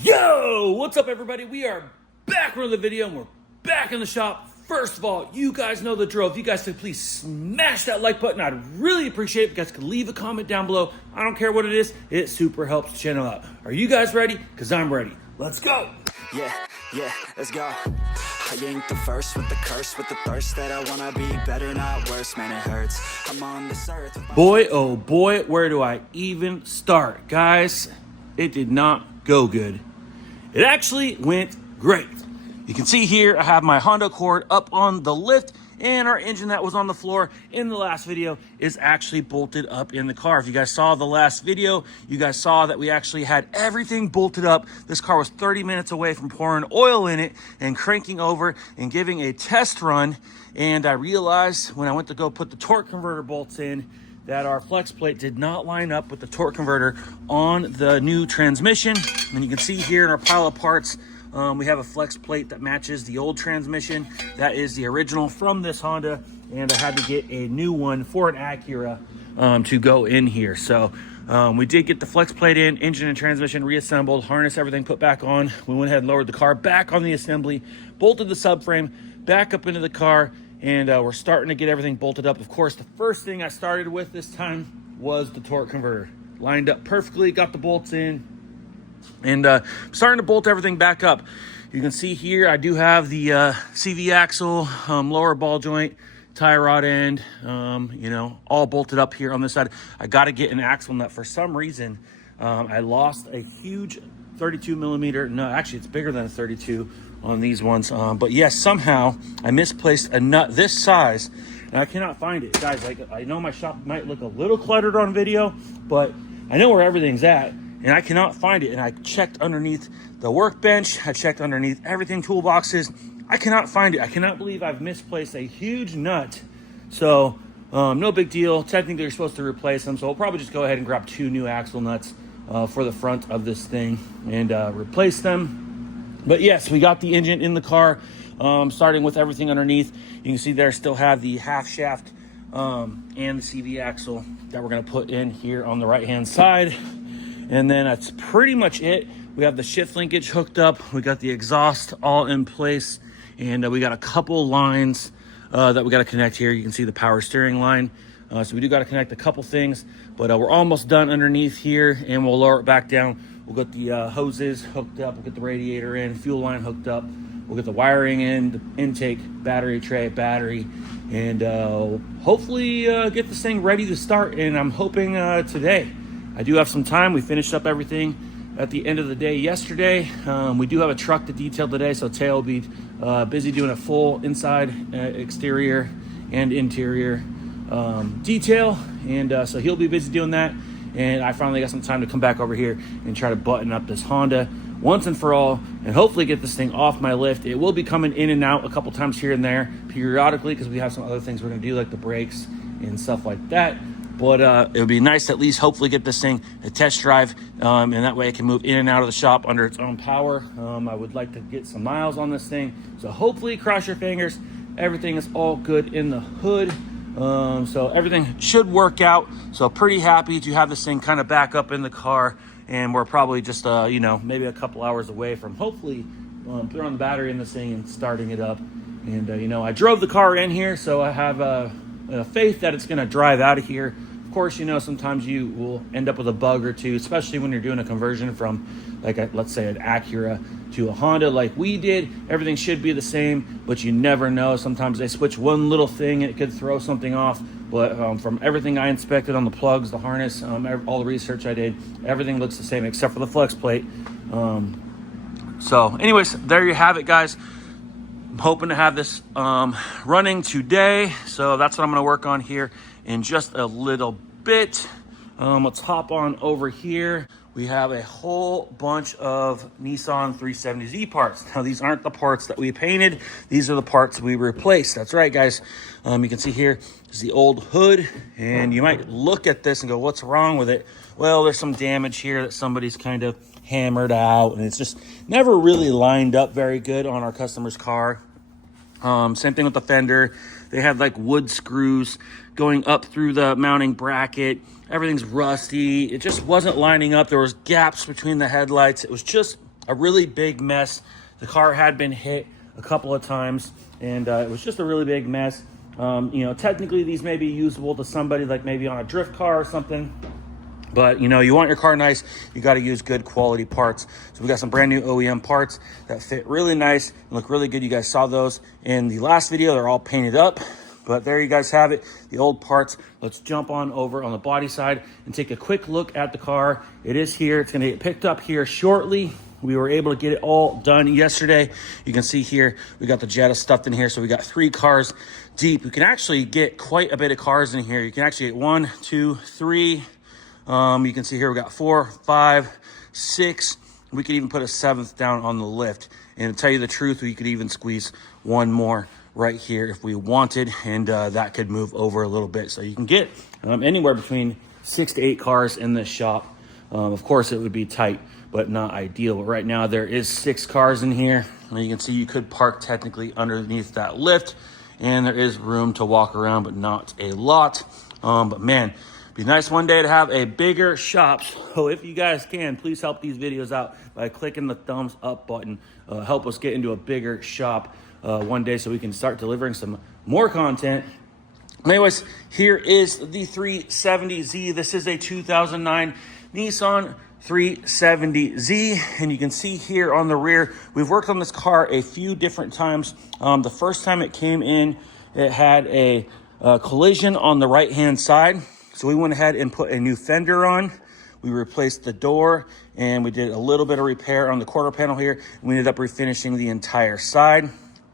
Yo, what's up everybody? We are back with the video and we're back in the shop. First of all, you guys know the drill. If you guys could please smash that like button, I'd really appreciate it. If you guys could leave a comment down below. I don't care what it is. It super helps the channel out. Are you guys ready? Because I'm ready. Let's go. Yeah, let's go. I ain't the first with the curse, with the thirst that I wanna be better, not worse. Man, it hurts. I'm on this earth. Boy, oh boy, where do I even start? Guys, it did not go good. It actually went great. You can see here, I have my Honda Accord up on the lift, and our engine that was on the floor in the last video is actually bolted up in the car. If you guys saw the last video, you guys saw that we actually had everything bolted up. This car was 30 minutes away from pouring oil in it and cranking over and giving a test run. And I realized when I went to go put the torque converter bolts in that our flex plate did not line up with the torque converter on the new transmission. And you can see here in our pile of parts, we have a flex plate that matches the old transmission. That is the original from this Honda, and I had to get a new one for an Acura to go in here. So we did get the flex plate in, engine and transmission reassembled, harness, everything put back on. We went ahead and lowered the car back on the assembly, bolted the subframe back up into the car, and we're starting to get everything bolted up. Of course, the first thing I started with this time was the torque converter. Lined up perfectly, got the bolts in, and starting to bolt everything back up. You can see here I do have the CV axle, lower ball joint, tie rod end, all bolted up here on this side. I got to get an axle nut. For some reason, I lost a huge 32 millimeter. No, actually it's bigger than a 32 on these ones. But yes, somehow I misplaced a nut this size and I cannot find it. Guys, I know my shop might look a little cluttered on video, but I know where everything's at. And I cannot find it. And I checked underneath the workbench. I checked underneath everything, toolboxes. I cannot find it. I cannot believe I've misplaced a huge nut. So no big deal. Technically, you're supposed to replace them. So we'll probably just go ahead and grab 2 new axle nuts for the front of this thing and replace them. But yes, we got the engine in the car, starting with everything underneath. You can see there I still have the half shaft and the CV axle that we're going to put in here on the right-hand side. And then that's pretty much it. We have the shift linkage hooked up. We got the exhaust all in place. And we got a couple lines that we got to connect here. You can see the power steering line. So we do got to connect a couple things. But we're almost done underneath here. And we'll lower it back down. We'll get the hoses hooked up. We'll get the radiator in, fuel line hooked up. We'll get the wiring in, the intake, battery tray, battery. And hopefully get this thing ready to start. And I'm hoping today. I do have some time. We finished up everything at the end of the day yesterday. We do have a truck to detail today, so Tay will be busy doing a full inside, exterior, and interior detail. And so he'll be busy doing that. And I finally got some time to come back over here and try to button up this Honda once and for all, and hopefully get this thing off my lift. It will be coming in and out a couple times here and there periodically because we have some other things we're going to do, like the brakes and stuff like that. But it would be nice to at least hopefully get this thing a test drive, and that way it can move in and out of the shop under its own power. I would like to get some miles on this thing. So hopefully, cross your fingers, everything is all good in the hood. So everything should work out. So pretty happy to have this thing kind of back up in the car. And we're probably just, maybe a couple hours away from hopefully throwing the battery in this thing and starting it up. And, I drove the car in here, so I have faith that it's going to drive out of here. Of course, sometimes you will end up with a bug or two, especially when you're doing a conversion from, let's say, an Acura to a Honda like we did. Everything should be the same, but you never know. Sometimes they switch one little thing and it could throw something off. But from everything I inspected on the plugs, the harness, all the research I did, everything looks the same except for the flex plate. So anyways, there you have it, guys. I'm hoping to have this running today. So that's what I'm going to work on here in just a little bit. Let's hop on over here. We have a whole bunch of Nissan 370Z parts. Now, these aren't the parts that we painted. These are the parts we replaced. That's right, guys. You can see here is the old hood. And you might look at this and go, what's wrong with it? Well, there's some damage here that somebody's kind of hammered out. And it's just never really lined up very good on our customer's car. Same thing with the fender. They had like wood screws going up through the mounting bracket. Everything's rusty. It just wasn't lining up. There was gaps between the headlights. It was just a really big mess. The car had been hit a couple of times, and it was just a really big mess. You know, technically these may be usable to somebody like maybe on a drift car or something. But, you know, you want your car nice, you got to use good quality parts. So we got some brand new OEM parts that fit really nice and look really good. You guys saw those in the last video. They're all painted up. But there you guys have it, the old parts. Let's jump on over on the body side and take a quick look at the car. It is here. It's going to get picked up here shortly. We were able to get it all done yesterday. You can see here, we got the Jetta stuffed in here. So we got 3 cars deep. We can actually get quite a bit of cars in here. You can actually get 1, 2, 3. You can see here we got 4, 5, 6. We could even put a 7th down on the lift. And to tell you the truth, we could even squeeze 1 more right here if we wanted, and that could move over a little bit. So you can get anywhere between 6 to 8 cars in this shop. Of course, it would be tight, but not ideal. But right now there is 6 cars in here. And you can see you could park technically underneath that lift, and there is room to walk around, but not a lot. But man, be nice one day to have a bigger shop. So if you guys can, please help these videos out by clicking the thumbs up button. Help us get into a bigger shop one day so we can start delivering some more content. Anyways, here is the 370Z. This is a 2009 Nissan 370Z, and you can see here on the rear, we've worked on this car a few different times. The first time it came in, it had a collision on the right-hand side. So we went ahead and put a new fender on. We replaced the door, and we did a little bit of repair on the quarter panel here. We ended up refinishing the entire side.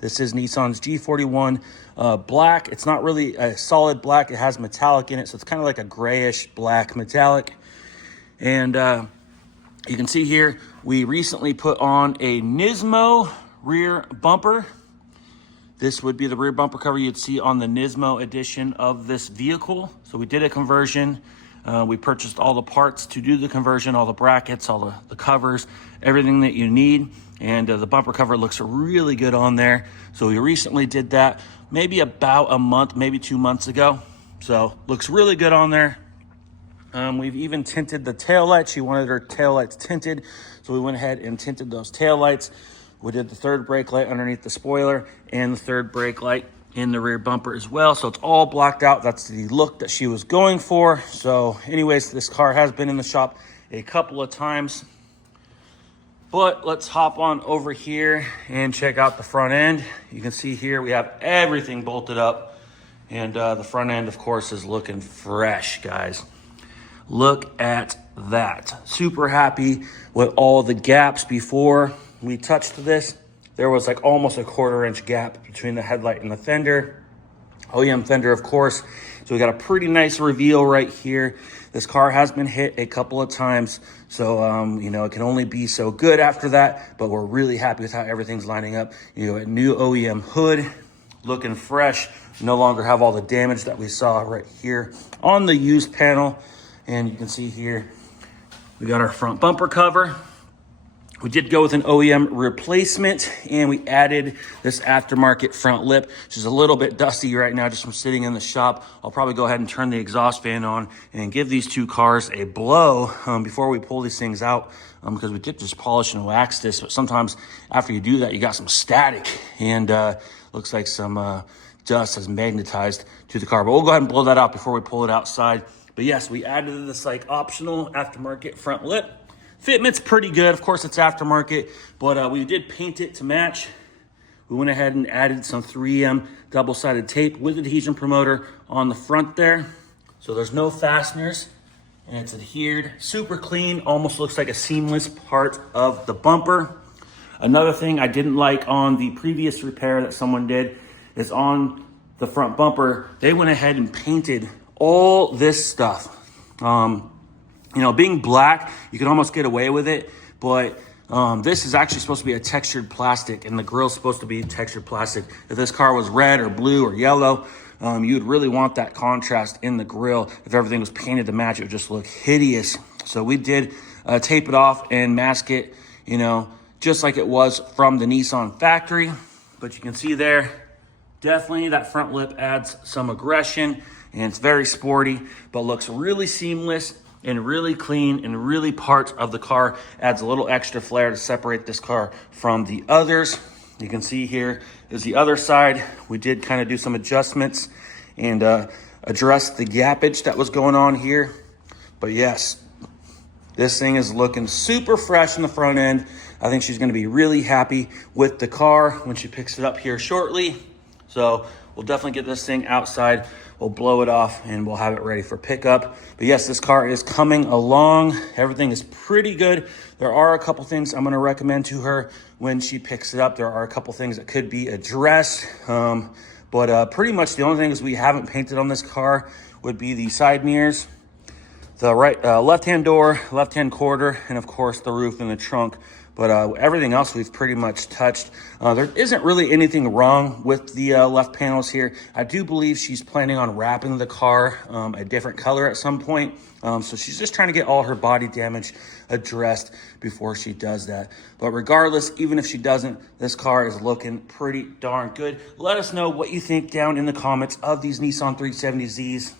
This is Nissan's G41 black. It's not really a solid black. It has metallic in it, so it's kind of like a grayish black metallic. And you can see here, we recently put on a Nismo rear bumper. This would be the rear bumper cover you'd see on the Nismo edition of this vehicle. So we did a conversion. We purchased all the parts to do the conversion, all the brackets, all the covers, everything that you need. And the bumper cover looks really good on there. So we recently did that maybe about a month, maybe 2 months ago. So looks really good on there. We've even tinted the taillights. She wanted her taillights tinted, so we went ahead and tinted those taillights. We did the third brake light underneath the spoiler and the third brake light in the rear bumper as well. So it's all blacked out. That's the look that she was going for. So anyways, this car has been in the shop a couple of times. But let's hop on over here and check out the front end. You can see here we have everything bolted up. And the front end, of course, is looking fresh, guys. Look at that. Super happy with all the gaps. Before we touched this, there was like almost a 1/4 inch gap between the headlight and the fender. OEM fender, of course. So we got a pretty nice reveal right here. This car has been hit a couple of times, so you know, it can only be so good after that, but we're really happy with how everything's lining up. You know, a new OEM hood, looking fresh. No longer have all the damage that we saw right here on the used panel. And you can see here, we got our front bumper cover. We did go with an OEM replacement, and we added this aftermarket front lip, which is a little bit dusty right now just from sitting in the shop. I'll probably go ahead and turn the exhaust fan on and give these 2 cars a blow before we pull these things out, because we did just polish and wax this, but sometimes after you do that, you got some static, and looks like some dust has magnetized to the car. But we'll go ahead and blow that out before we pull it outside. But yes, we added this like optional aftermarket front lip. Fitment's pretty good. Of course, it's aftermarket, but we did paint it to match. We went ahead and added some 3M double-sided tape with adhesion promoter on the front there. So there's no fasteners, and it's adhered. Super clean, almost looks like a seamless part of the bumper. Another thing I didn't like on the previous repair that someone did is on the front bumper, they went ahead and painted all this stuff. You know, being black, you can almost get away with it, but this is actually supposed to be a textured plastic, and the grill's supposed to be textured plastic. If this car was red or blue or yellow, you'd really want that contrast in the grill. If everything was painted to match, it would just look hideous. So we did tape it off and mask it, you know, just like it was from the Nissan factory. But you can see there, definitely that front lip adds some aggression, and it's very sporty, but looks really seamless. and really clean, and really parts of the car. Adds a little extra flair to separate this car from the others. You can see here is the other side. We did kind of do some adjustments and address the gappage that was going on here. But yes, this thing is looking super fresh in the front end. I think she's gonna be really happy with the car when she picks it up here shortly. So we'll definitely get this thing outside. We'll blow it off and we'll have it ready for pickup. But yes, this car is coming along. Everything is pretty good. There are a couple things I'm gonna recommend to her when she picks it up. There are a couple things that could be addressed. But pretty much the only things we haven't painted on this car would be the side mirrors, the left-hand door, left-hand quarter, and of course the roof and the trunk. But everything else we've pretty much touched. There isn't really anything wrong with the left panels here. I do believe she's planning on wrapping the car a different color at some point. So she's just trying to get all her body damage addressed before she does that. But regardless, even if she doesn't, this car is looking pretty darn good. Let us know what you think down in the comments of these Nissan 370Zs.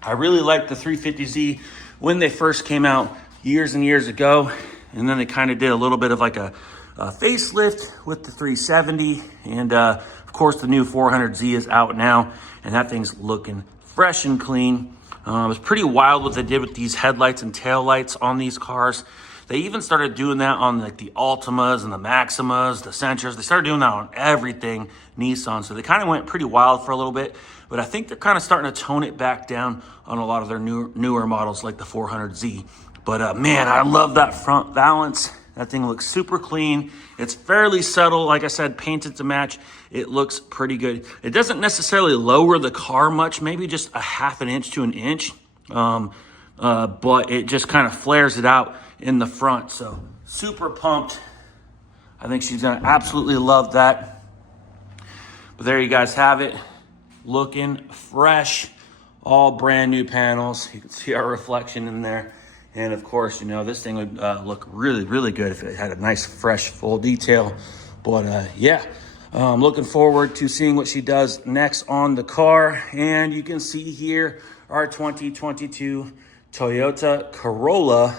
I really liked the 350Z when they first came out years and years ago. And then they kind of did a little bit of like a facelift with the 370. And of course, the new 400Z is out now. And that thing's looking fresh and clean. It was pretty wild what they did with these headlights and taillights on these cars. They even started doing that on like the Altimas and the Maximas, the Sentras. They started doing that on everything Nissan. So they kind of went pretty wild for a little bit. But I think they're kind of starting to tone it back down on a lot of their newer models like the 400Z. But man, I love that front valance. That thing looks super clean. It's fairly subtle. Like I said, painted to match. It looks pretty good. It doesn't necessarily lower the car much, maybe just a half an inch to an inch. But it just kind of flares it out in the front. So super pumped. I think she's gonna absolutely love that. But there you guys have it. Looking fresh. All brand new panels. You can see our reflection in there. And of course, you know, this thing would look really, really good if it had a nice, fresh, full detail. But yeah, I'm looking forward to seeing what she does next on the car. And you can see here our 2022 Toyota Corolla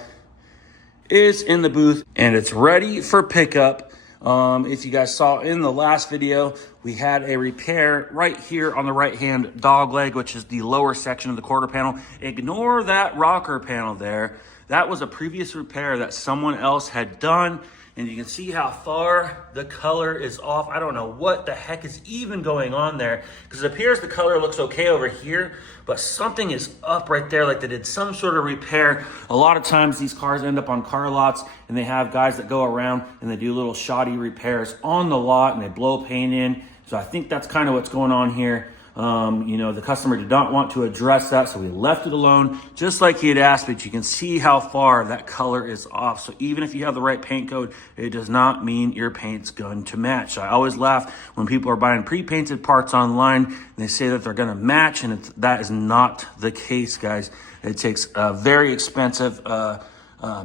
is in the booth and it's ready for pickup. If you guys saw in the last video, we had a repair right here on the right-hand dog leg, which is the lower section of the quarter panel. Ignore that rocker panel there. That was a previous repair that someone else had done. And you can see how far the color is off. I don't know what the heck is even going on there, because it appears the color looks okay over here, but something is up right there, like they did some sort of repair. A lot of times these cars end up on car lots and they have guys that go around and they do little shoddy repairs on the lot and they blow paint in. So I think that's kind of what's going on here. You know, the customer did not want to address that, so we left it alone, just like he had asked, but you can see how far that color is off. So even if you have the right paint code, it does not mean your paint's going to match. I always laugh when people are buying pre-painted parts online and they say that they're going to match, and that is not the case, guys. It takes a very expensive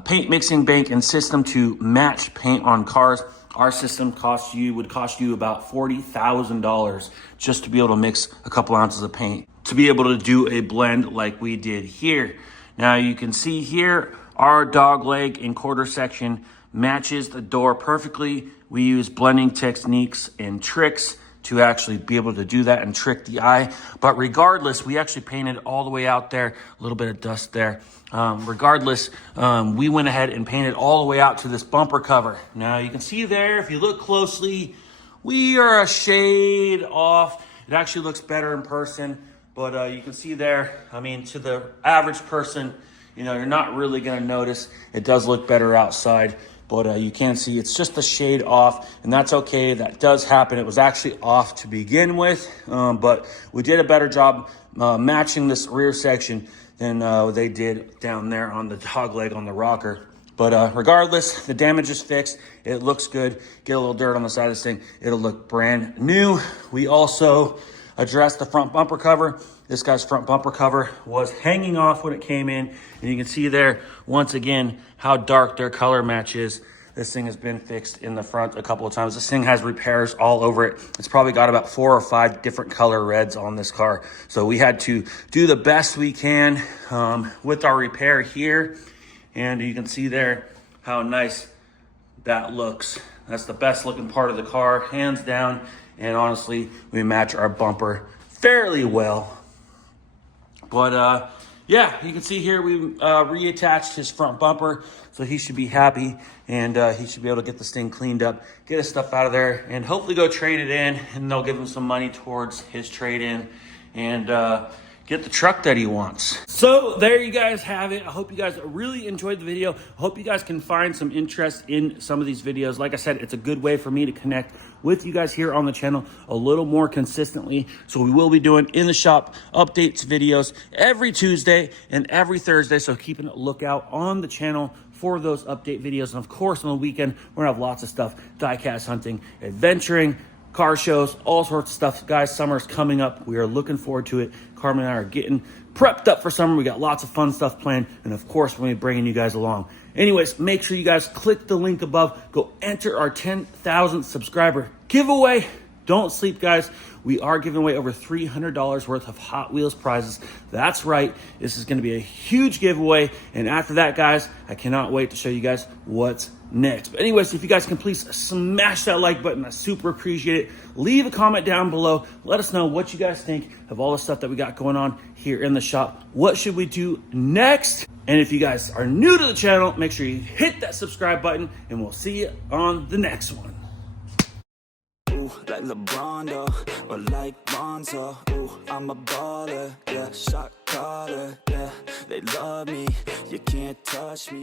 paint mixing bank and system to match paint on cars. Our system would cost you about $40,000 just to be able to mix a couple ounces of paint, to be able to do a blend like we did here. Now you can see here, our dog leg and quarter section matches the door perfectly. We use blending techniques and tricks to actually be able to do that and trick the eye. But regardless, we actually painted all the way out there, a little bit of dust there. Regardless, we went ahead and painted all the way out to this bumper cover. Now you can see there, if you look closely, we are a shade off. It actually looks better in person, but you can see there, I mean, to the average person, you know, you're not really gonna notice. It does look better outside. But you can see it's just a shade off, and that's okay. That does happen. It was actually off to begin with, but we did a better job matching this rear section than they did down there on the dog leg on the rocker. But regardless, the damage is fixed. It looks good. Get a little dirt on the side of this thing, it'll look brand new. We also addressed the front bumper cover. This guy's front bumper cover was hanging off when it came in. And you can see there, once again, how dark their color match is. This thing has been fixed in the front a couple of times. This thing has repairs all over it. It's probably got about 4 or 5 different color reds on this car. So we had to do the best we can with our repair here. And you can see there how nice that looks. That's the best looking part of the car, hands down. And honestly, we match our bumper fairly well. But yeah, you can see here we reattached his front bumper, so he should be happy, and he should be able to get this thing cleaned up, get his stuff out of there, and hopefully go trade it in, and they'll give him some money towards his trade-in, and get the truck that he wants. So there you guys have it. I hope you guys really enjoyed the video. I hope you guys can find some interest in some of these videos. Like I said, it's a good way for me to connect with you guys here on the channel a little more consistently. So we will be doing in the shop updates videos every Tuesday and every Thursday. So keep a lookout on the channel for those update videos. And of course, on the weekend, we're gonna have lots of stuff: diecast hunting, adventuring, car shows, all sorts of stuff. Guys, summer's coming up. We are looking forward to it. Karmen and I are getting prepped up for summer. We got lots of fun stuff planned. And of course, we're gonna be bringing you guys along. Anyways, make sure you guys click the link above. Go enter our 10,000 subscriber giveaway. Don't sleep, guys. We are giving away over $300 worth of Hot Wheels prizes. That's right. This is going to be a huge giveaway. And after that, guys, I cannot wait to show you guys what's next. But anyways, if you guys can please smash that like button, I super appreciate it. Leave a comment down below. Let us know what you guys think of all the stuff that we got going on here in the shop. What should we do next? And if you guys are new to the channel, make sure you hit that subscribe button, and we'll see you on the next one. Like LeBron, though, or like Lonzo. Ooh, I'm a baller, yeah, shot caller, yeah. They love me, you can't touch me.